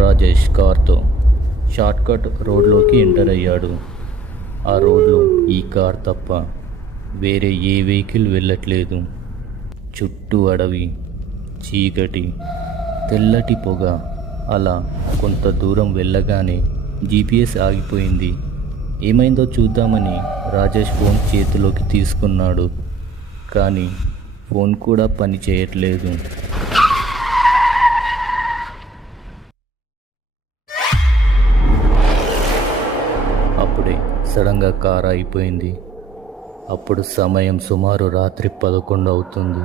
Rajesh కార్తో shortcut రోడ్లోకి enter అయ్యాడు. ఆ రోడ్లో ఈ కార్ తప్ప వేరే ఏ వెహికల్ వెళ్ళట్లేదు. చుట్టూ అడవి, చీకటి, తెల్లటి పొగ. అలా కొంత దూరం వెళ్ళగానే జీపీఎస్ ఆగిపోయింది. ఏమైందో చూద్దామని రాజేష్ ఫోన్ చేతిలోకి తీసుకున్నాడు. కానీ ఫోన్ కూడా పని చేయట్లేదు. అప్పుడే సడన్గా కారు అయిపోయింది. అప్పుడు సమయం సుమారు రాత్రి 11 అవుతుంది.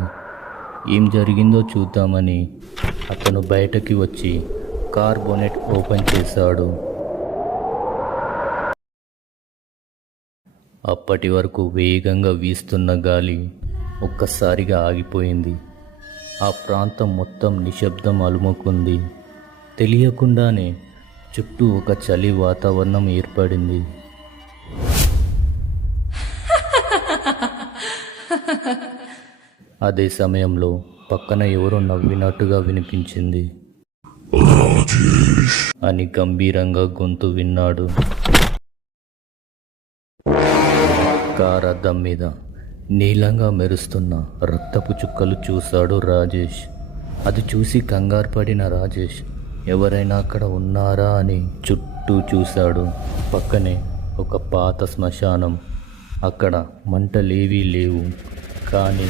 ఏం జరిగిందో చూద్దామని అతను బయటకి వచ్చి కార్ బోనెట్ ఓపెన్ చేశాడు. అప్పటి వరకు వేగంగా వీస్తున్న గాలి ఒక్కసారిగా ఆగిపోయింది. ఆ ప్రాంతం మొత్తం నిశ్శబ్దం అలుముకుంది. తెలియకుండానే చుట్టూ ఒక చలి వాతావరణం ఏర్పడింది. అదే సమయంలో పక్కన ఎవరో నవ్వినట్టుగా వినిపించింది అని గంభీరంగా గొంతు విన్నాడు. కార్ అద్దం మీద నీలంగా మెరుస్తున్న రక్తపు చుక్కలు చూశాడు రాజేష్. అది చూసి కంగారు పడిన రాజేష్ ఎవరైనా అక్కడ ఉన్నారా అని చుట్టూ చూశాడు. పక్కనే ఒక పాత శ్మశానం. అక్కడ మంటలేవీ లేవు, కానీ